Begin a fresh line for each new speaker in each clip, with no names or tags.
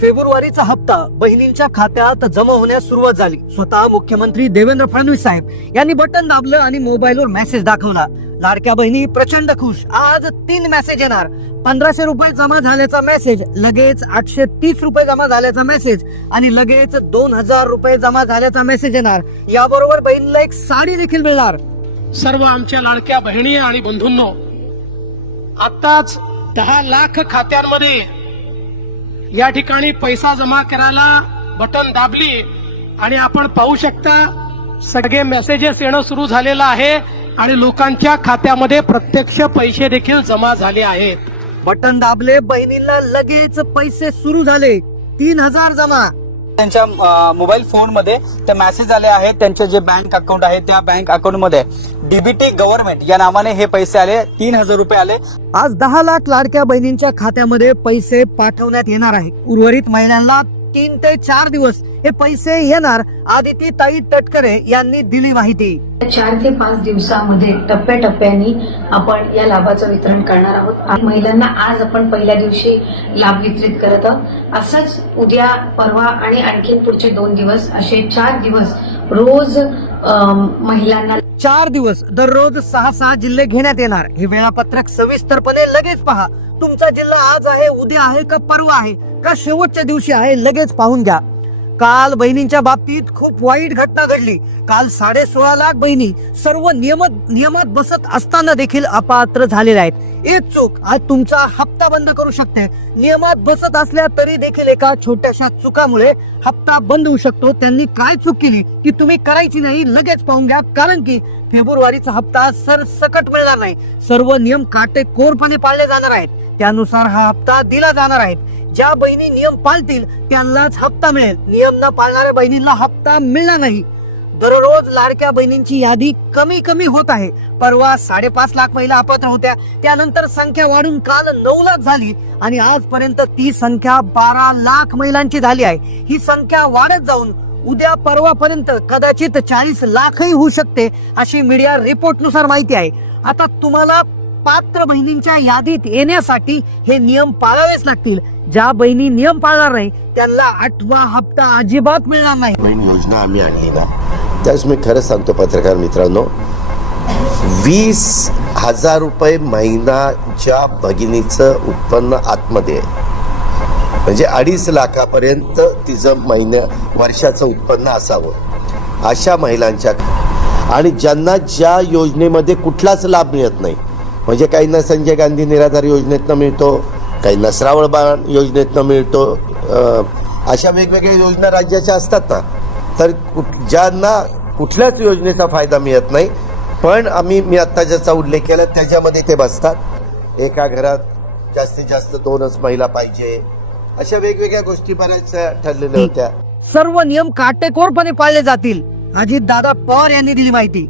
फेब्रुवारीचा हप्ता बहिणींच्या खात्यात जमा होण्यास सुरुवात झाली स्वतः मुख्यमंत्री देवेंद्र फडणवीस साहेब यांनी बटन दाबलं आणि मोबाईलवर मेसेज दाखवला लाडक्या बहिणी प्रचंड खुश आज तीन मेसेज येणार पंधराशे रुपये जमा झाल्याचा मेसेज लगेच आठशे तीस रुपये जमा झाल्याचा मेसेज आणि लगेच दोन हजार रुपये जमा झाल्याचा मेसेज येणार याबरोबर बहिणीला एक साडी देखील मिळणार
सर्व आमच्या लाडक्या बहिणी आणि बंधूंनो आताच दहा लाख खात्यांमध्ये या ठिकाणी पैसा जमा करायला बटन दाबली आणि आपण पाहू शकता सगळे मेसेजेस येणं सुरू झालेलं आहे आणि लोकांच्या खात्यामध्ये प्रत्यक्ष पैसे देखील जमा झाले आहेत
बटन दाबले बहिणीला लगेच पैसे सुरू झाले तीन हजार जमा
त्यांच्या मोबाईल फोनमध्ये ते मेसेज आले आहेत त्यांचे जे बँक अकाउंट आहे त्या बँक अकाउंटमध्ये डीबीटी गव्हर्नमेंट या नावाने हे पैसे आले तीन हजार रुपये आले
आज दहा लाख लाडक्या बहिणींच्या खात्यामध्ये पैसे पाठवण्यात येणार आहे उर्वरित महिलांना तीन ते चार दिवस हे पैसे येणार आदिती ताई तटकरे यांनी दिली माहिती
चार ते पाच दिवसामध्ये टप्प्याटप्प्याने आपण या लाभाचं वितरण करणार आहोत महिलांना आज आपण पहिल्या दिवशी लाभ वितरित करत आहोत असंच उद्या परवा आणि आणखी पुढचे दोन दिवस असे चार दिवस रोज महिलांना
चार दिवस दररोज सहा सहा जिल्हे घेण्यात येणार हे वेळापत्रक सविस्तरपणे लगेच पहा तुमचा जिल्हा आज आहे उद्या आहे का परवा आहे का शेवटच्या दिवशी आहे लगेच पाहून घ्या काल बहिणींच्या बाबतीत खूप वाईट घटना घडली काल साडे सोळा लाख बहिणी सर्व नियमात नियमात बसत असताना देखील अपात्र झालेल्या आहेत एक चूक आज तुमचा हप्ता बंद करू शकते नियमात बसत असल्या तरी देखील एका छोट्याशा चुकामुळे हप्ता बंद होऊ शकतो त्यांनी काय चूक केली की तुम्ही करायची नाही लगेच पाहून घ्या कारण की फेब्रुवारीचा हप्ता सरसकट मिळणार नाही सर्व नियम काटेकोरपणे पाळले जाणार आहेत त्यानुसार हा हप्ता दिला जाणार आहे ज्या बहिणी नियम पाळतील त्यांनाच हप्ता मिळेल नियम न पाळणाऱ्या बहिणींना हप्ता मिळणार नाही दररोज लाडक्या बहिणींची यादी कमी कमी होत आहे परवा साडेपाच लाख महिला अपात्र होत्या त्यानंतर संख्या वाढून काल नऊ लाख झाली आणि आजपर्यंत ती संख्या बारा लाख महिलांची झाली आहे ही संख्या वाढत जाऊन उद्या परवापर्यंत कदाचित चाळीस लाखही होऊ शकते अशी मीडिया रिपोर्टनुसार माहिती आहे आता तुम्हाला पात्र बहिणींच्या यादीत येण्यासाठी हे नियम पाळावेच लागतील ज्या बहिणी नियम पाळणार नाही त्यांना आठवा हप्ता अजिबात मिळणार नाही
नवीन योजना आम्ही आणली ना त्यावेळेस मी खरंच सांगतो पत्रकार मित्रांनो वीस हजार रुपये महिनाच्या भगिनीचं उत्पन्न आतमध्ये आहे म्हणजे अडीच लाखापर्यंत तिचं महिन्या वर्षाचं उत्पन्न असावं अशा महिलांच्या आणि ज्यांना ज्या योजनेमध्ये कुठलाच लाभ मिळत नाही म्हणजे काहींना संजय गांधी निराधार योजनेतनं मिळतो काहींना श्रावण बाण योजनेतनं मिळतो अशा वेगवेगळ्या योजना राज्याच्या असतात ना तर ज्यांना कुठल्याच योजनेचा फायदा मिळत नाही पण आम्ही मी आत्ता ज्याचा उल्लेख केला त्याच्यामध्ये ते बसतात एका घरात जास्तीत जास्त दोनच महिला पाहिजे अशा वेगवेगळ्या गोष्टी बऱ्याचशा ठरलेल्या होत्या
सर्व नियम काटेकोरपणे पाळले जातील अजित दादा पवार यांनी दिली माहिती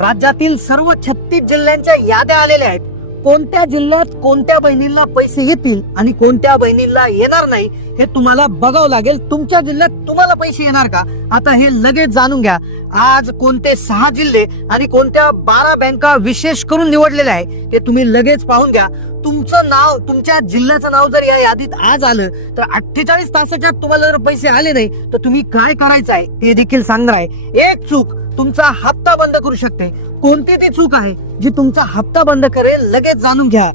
राज्यातील सर्व छत्तीस जिल्ह्यांच्या याद्या आलेल्या आहेत कोणत्या जिल्ह्यात कोणत्या बहिणींना पैसे येतील आणि कोणत्या बहिणींना येणार नाही हे तुम्हाला बघावं लागेल तुमच्या जिल्ह्यात तुम्हाला पैसे येणार का आता हे लगेच जाणून घ्या आज कोणते सहा जिल्हे आणि कोणत्या बारा बँका विशेष करून निवडलेल्या आहे ते तुम्ही लगेच पाहून घ्या तुमचं नाव तुमच्या जिल्ह्याचं नाव जर या यादीत आज आलं तर अठ्ठेचाळीस तासाच्या तुम्हाला जर पैसे आले नाही तर तुम्ही काय करायचं आहे ते देखील सांगणार आहे एक चूक तुमचा हप्ता बंद करू शकते कोणती ती चूक आहे जी तुमचा हप्ता बंद करेल लगेच जाणून घ्या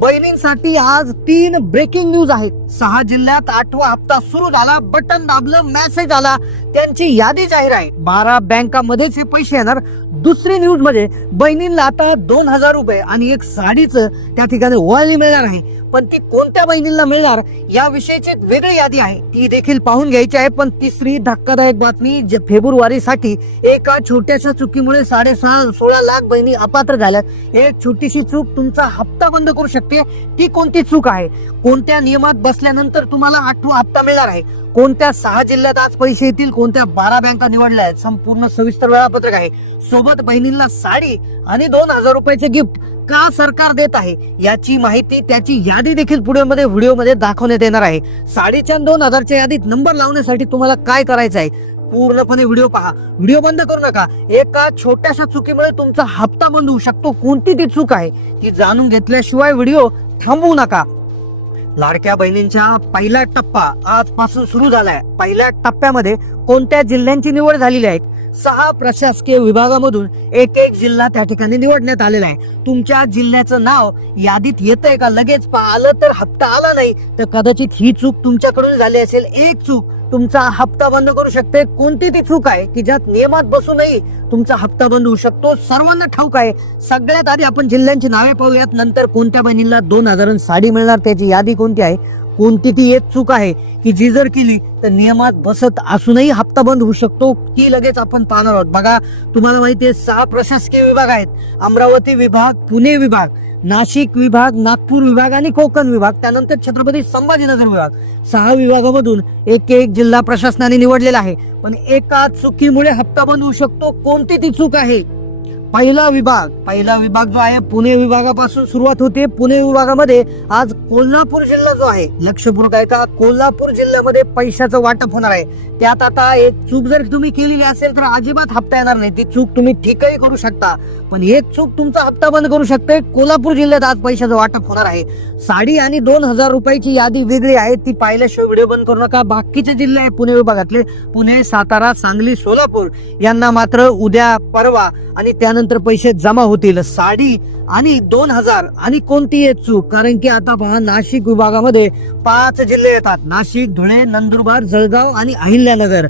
बहिणींसाठी आज तीन ब्रेकिंग न्यूज आहेत सहा जिल्ह्यात आठवा हप्ता सुरू झाला बटन दाबलं मेसेज आला त्यांची यादी जाहीर आहे बारा बँकामध्येच हे पैसे येणार दुसरी न्यूज मध्ये बहिणींना आता दोन हजार रुपये आणि एक साडीचं त्या ठिकाणी ओवाळणी मिळणार आहे पण ती कोणत्या बहिणींना मिळणार याविषयीची वेगळी यादी आहे ती देखील पाहून घ्यायची आहे पण तिसरी धक्कादायक बातमी जे फेब्रुवारीसाठी एका छोट्याशा चुकीमुळे साडेसहा सोळा लाख बहिणी अपात्र झाल्या एक छोटीशी चूक तुमचा हप्ता बंद करू शकते ती कोणती चूक आहे कोणत्या नियमात बसल्यानंतर तुम्हाला आठवा हप्ता मिळणार आहे कोणत्या सहा जिल्ह्यात आज पैसे येतील कोणत्या बारा बँका निवडल्या आहेत संपूर्ण सविस्तर वेळापत्रक आहे सोबत बहिणींना साडी आणि दोन हजार रुपयाचे गिफ्ट का सरकार देत आहे याची माहिती त्याची यादी देखील पुढे मध्ये मध्ये दाखवण्यात येणार आहे साडेच्या दोन हजारच्या यादीत नंबर लावण्यासाठी तुम्हाला काय करायचं आहे पूर्णपणे व्हिडिओ पहा व्हिडिओ बंद करू नका एका छोट्याशा चुकीमुळे तुमचा हप्ता बंद होऊ शकतो कोणती ती चूक आहे ती जाणून घेतल्याशिवाय व्हिडिओ थांबवू नका लाडक्या बहिणींचा पहिला टप्पा आजपासून सुरू झालाय पहिल्या टप्प्यामध्ये कोणत्या जिल्ह्यांची निवड झालेली आहे सहा प्रशासकीय विभागामधून एक एक जिल्हा त्या ठिकाणी निवडण्यात आलेला आहे तुमच्या जिल्ह्याचं नाव यादीत आहे का लगेच आलं तर हप्ता आला नाही तर कदाचित ही चूक तुमच्याकडून झाली असेल एक चूक तुमचा हप्ता बंद करू शकते कोणती ती चूक आहे की ज्यात नियमात बसूनही तुमचा हप्ता बंद होऊ शकतो सर्वांना ठाऊक आहे सगळ्यात आधी आपण जिल्ह्यांची नावे पाहूयात नंतर कोणत्या बहिणीला दोन हजार साडी मिळणार त्याची यादी कोणती आहे कोणती ती एक चूक आहे की जी जर केली तर नियमात बसत असूनही हप्ता बंद होऊ शकतो ती लगेच आपण पाहणार आहोत बघा तुम्हाला माहिती आहे सहा प्रशासकीय विभाग आहेत अमरावती विभाग पुणे विभाग नाशिक विभाग नागपूर विभाग आणि कोकण विभाग त्यानंतर छत्रपती संभाजीनगर विभाग सहा विभागामधून एक एक जिल्हा प्रशासनाने निवडलेला आहे पण एका चुकीमुळे हप्ता बंद होऊ शकतो कोणती ती चूक आहे पहिला विभाग पहिला विभाग जो आहे पुणे विभागापासून सुरुवात होते पुणे विभागामध्ये आज कोल्हापूर जिल्हा जो आहे लक्षपूर्वक आहे का कोल्हापूर जिल्ह्यामध्ये पैशाचं वाटप होणार आहे त्यात आता एक चूक जर तुम्ही केलेली असेल तर अजिबात हप्ता येणार नाही ती चूक तुम्ही ठीकही करू शकता पण एक चूक तुमचा हप्ता बंद करू शकते कोल्हापूर जिल्ह्यात आज पैशाचं वाटप होणार आहे साडी आणि दोन हजार रुपयाची यादी वेगळी आहे ती पाहिल्याशिवाय व्हिडिओ बंद करू नका बाकीचे जिल्हे आहे पुणे विभागातले पुणे सातारा सांगली सोलापूर यांना मात्र उद्या परवा आणि त्यानंतर पैसे जमा होतील साडी आणि दोन हजार आणि कोणती आहे चूक कारण की आता पहा नाशिक विभागामध्ये पाच जिल्हे येतात नाशिक धुळे नंदुरबार जळगाव आणि अहिल्यानगर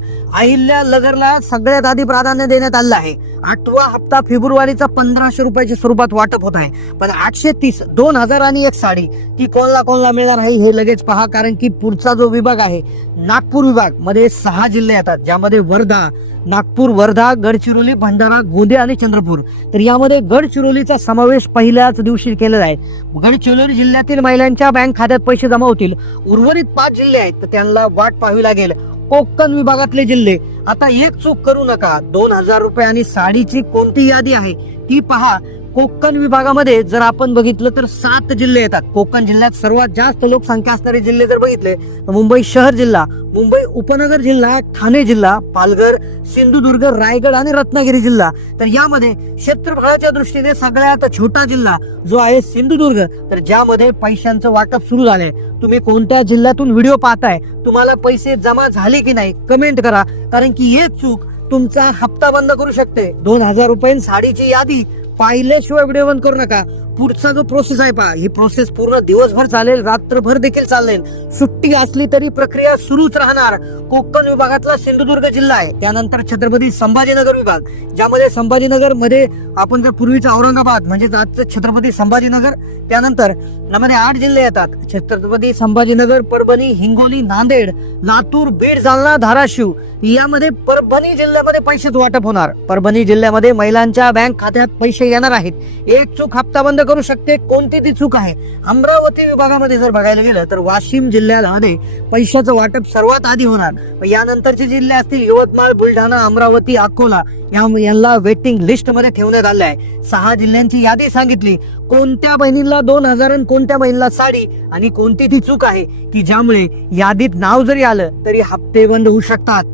नगरला सगळ्यात आधी प्राधान्य देण्यात आलं आहे आठवा हप्ता फेब्रुवारीचा पंधराशे रुपयाच्या स्वरूपात वाटप होत आहे पण आठशे तीस दोन हजार आणि एक साडी ती कोणला कोणला मिळणार आहे हे लगेच पहा कारण की पुढचा जो विभाग आहे नागपूर विभाग मध्ये सहा जिल्हे येतात ज्यामध्ये वर्धा नागपूर वर्धा गडचिरोली भंडारा गोंदिया आणि चंद्रपूर तर यामध्ये गडचिरोलीचा समावेश पहिल्याच दिवशी केलेला आहे गडचिरोली जिल्ह्यातील महिलांच्या बँक खात्यात पैसे जमा होतील उर्वरित पाच जिल्हे आहेत तर त्यांना वाट पाहावी लागेल कोकण विभागातले जिल्हे आता एक चूक करू नका दोन हजार रुपये आणि साडीची कोणती यादी आहे ती पहा कोकण विभागामध्ये जर आपण बघितलं तर सात जिल्हे येतात कोकण जिल्ह्यात सर्वात जास्त लोकसंख्या असणारे जिल्हे जर बघितले तर मुंबई शहर जिल्हा मुंबई उपनगर जिल्हा ठाणे जिल्हा पालघर सिंधुदुर्ग रायगड आणि रत्नागिरी जिल्हा तर यामध्ये क्षेत्रफळाच्या दृष्टीने सगळ्यात छोटा जिल्हा जो आहे सिंधुदुर्ग तर ज्यामध्ये पैशांचं वाटप सुरू झालंय तुम्ही कोणत्या जिल्ह्यातून व्हिडिओ पाहताय तुम्हाला पैसे जमा झाले की नाही कमेंट करा कारण की हे चूक तुमचा हप्ता बंद करू शकते दोन हजार रुपये साडीची यादी पाहिल्याशिवाय बंद करू नका पुढचा जो प्रोसेस आहे पहा ही प्रोसेस पूर्ण दिवसभर चालेल रात्रभर देखील चालेल सुट्टी असली तरी प्रक्रिया सुरूच राहणार कोकण विभागातला सिंधुदुर्ग जिल्हा आहे त्यानंतर छत्रपती संभाजीनगर विभाग ज्यामध्ये संभाजीनगर मध्ये आपण जर पूर्वीचा औरंगाबाद म्हणजे आजचं छत्रपती संभाजीनगर त्यानंतर यामध्ये आठ जिल्हे येतात छत्रपती संभाजीनगर परभणी हिंगोली नांदेड लातूर बीड जालना धाराशिव यामध्ये परभणी जिल्ह्यामध्ये पैसेच वाटप होणार परभणी जिल्ह्यामध्ये महिलांच्या बँक खात्यात पैसे येणार आहेत एक चूक हप्ता बंद करू शकते कोणती ती चूक आहे अमरावती विभागामध्ये जर बघायला गेलं तर वाशिम जिल्ह्यामध्ये पैशाचं वाटप सर्वात आधी होणार यानंतरचे जिल्हे असतील यवतमाळ बुलढाणा अमरावती अकोला यांना वेटिंग लिस्ट मध्ये ठेवण्यात आले आहे सहा जिल्ह्यांची यादी सांगितली कोणत्या बहिणीला दोन हजार आणि कोणत्या बहिणीला साडी आणि कोणती ती चूक आहे की ज्यामुळे यादीत नाव जरी आलं तरी हप्ते बंद होऊ शकतात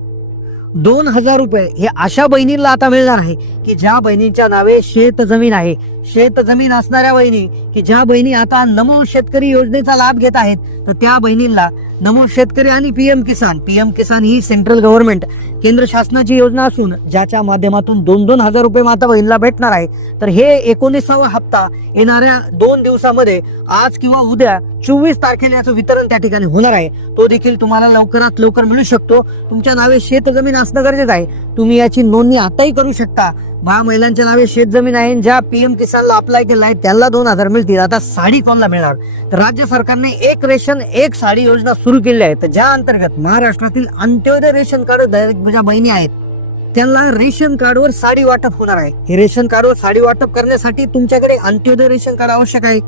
दोन हजार रुपये हे अशा बहिणीला आता मिळणार आहे की ज्या बहिणींच्या नावे शेत जमीन आहे शेत जमीन असणाऱ्या बहिणी की ज्या बहिणी आता नमो शेतकरी योजनेचा लाभ घेत आहेत तर त्या बहिणींना नमो शेतकरी आणि पीएम किसान पीएम किसान ही सेंट्रल गव्हर्नमेंट केंद्र शासनाची योजना असून ज्याच्या माध्यमातून दोन दोन हजार रुपये माता बहिणीला भेटणार आहे तर हे एकोणीसावा हप्ता येणाऱ्या दोन दिवसामध्ये आज किंवा उद्या चोवीस तारखेला याचं वितरण त्या ठिकाणी होणार आहे तो देखील तुम्हाला लवकरात लवकर मिळू शकतो तुमच्या नावे शेत जमीन असणं गरजेचं आहे तुम्ही याची नोंदणी आताही करू शकता महिलांच्या नावे शेत जमीन आहे ज्या पीएम किसानला अप्लाय केला आहे त्यांना दोन हजार मिळतील आता साडी कोणला मिळणार तर राज्य सरकारने एक रेशन एक साडी योजना सुरू केली आहे तर ज्या अंतर्गत महाराष्ट्रातील अंत्योदय रेशन कार्ड ज्या बहिणी आहेत त्यांना रेशन कार्डवर साडी वाटप होणार आहे हे रेशन कार्डवर साडी वाटप करण्यासाठी तुमच्याकडे अंत्योदय रेशन कार्ड आवश्यक आहे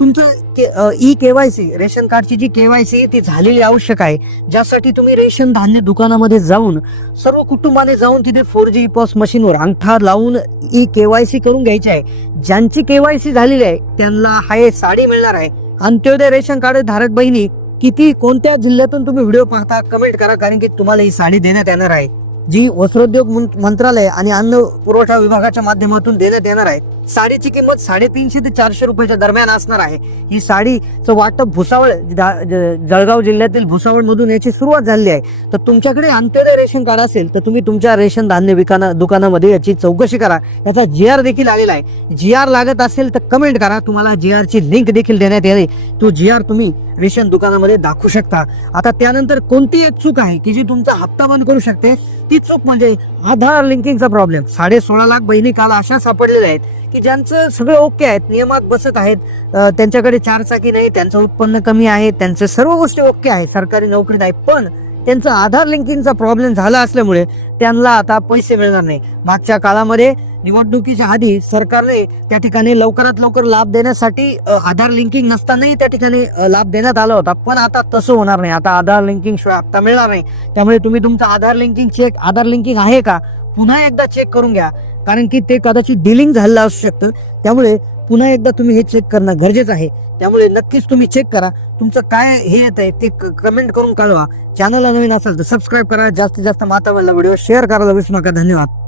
तुमचं ई केवायसी रेशन कार्डची जी केवायसी ती झालेली आवश्यक आहे ज्यासाठी तुम्ही रेशन धान्य दुकानामध्ये जाऊन सर्व कुटुंबाने जाऊन तिथे फोर जी पॉस मशीनवर अंगठा लावून ई केवायसी करून घ्यायची आहे ज्यांची केवायसी झालेली आहे त्यांना हाय साडी मिळणार आहे अंत्योदय रेशन कार्ड धारक बहिणी किती कोणत्या जिल्ह्यातून तुम्ही व्हिडिओ पाहता कमेंट करा कारण की तुम्हाला ही साडी देण्यात येणार आहे जी वस्त्रोद्योग मंत्रालय आणि अन्न पुरवठा विभागाच्या माध्यमातून देण्यात येणार आहे साडीची किंमत साडेतीनशे ते चारशे रुपयाच्या दरम्यान असणार आहे ही साडीचं वाटप भुसावळ जळगाव जिल्ह्यातील भुसावळमधून याची सुरुवात झाली आहे तर तुमच्याकडे अंत्योदय रेशन कार्ड असेल तर तुम्ही तुमच्या रेशन धान्य विकाना दुकानामध्ये याची चौकशी करा याचा जी आर देखील आलेला आहे जी आर लागत असेल तर कमेंट करा तुम्हाला जी आरची लिंक देखील देण्यात येते तो जी आर तुम्ही रेशन दुकानामध्ये दाखवू शकता आता त्यानंतर कोणती एक चूक आहे की जी तुमचा हप्ता बंद करू शकते ती चूक म्हणजे आधार लिंकिंगचा प्रॉब्लेम साडे सोळा लाख बहिणी काल अशा सापडलेल्या आहेत की ज्यांचं सगळं ओके आहेत नियमात बसत आहेत त्यांच्याकडे चार चाकी नाही त्यांचं उत्पन्न कमी आहे त्यांचे सर्व गोष्टी ओके आहे सरकारी नोकरीत आहे पण त्यांचा आधार लिंकिंगचा प्रॉब्लेम झाला असल्यामुळे त्यांना आता पैसे मिळणार नाही मागच्या काळामध्ये निवडणुकीच्या आधी सरकारने त्या ठिकाणी लवकरात लवकर लाभ देण्यासाठी आधार लिंकिंग नसतानाही त्या ठिकाणी लाभ देण्यात आला होता पण आता तसं होणार नाही आता आधार लिंकिंग शिवाय आता मिळणार नाही त्यामुळे तुम्ही तुमचं Aadhaar linking check Aadhaar linking आहे का पुन्हा एकदा चेक करून घ्या कारण की ते कदाचित डिलिंग झालेलं असू शकतं त्यामुळे पुन्हा एकदा तुम्ही हे चेक करणं गरजेचं आहे त्यामुळे नक्कीच तुम्ही चेक करा तुमचं काय हे येत आहे ते कमेंट करून कळवा चॅनलला नवीन असाल तर सबस्क्राईब करा जास्तीत जास्त मातावरला व्हिडिओ शेअर करायला विसरू नका धन्यवाद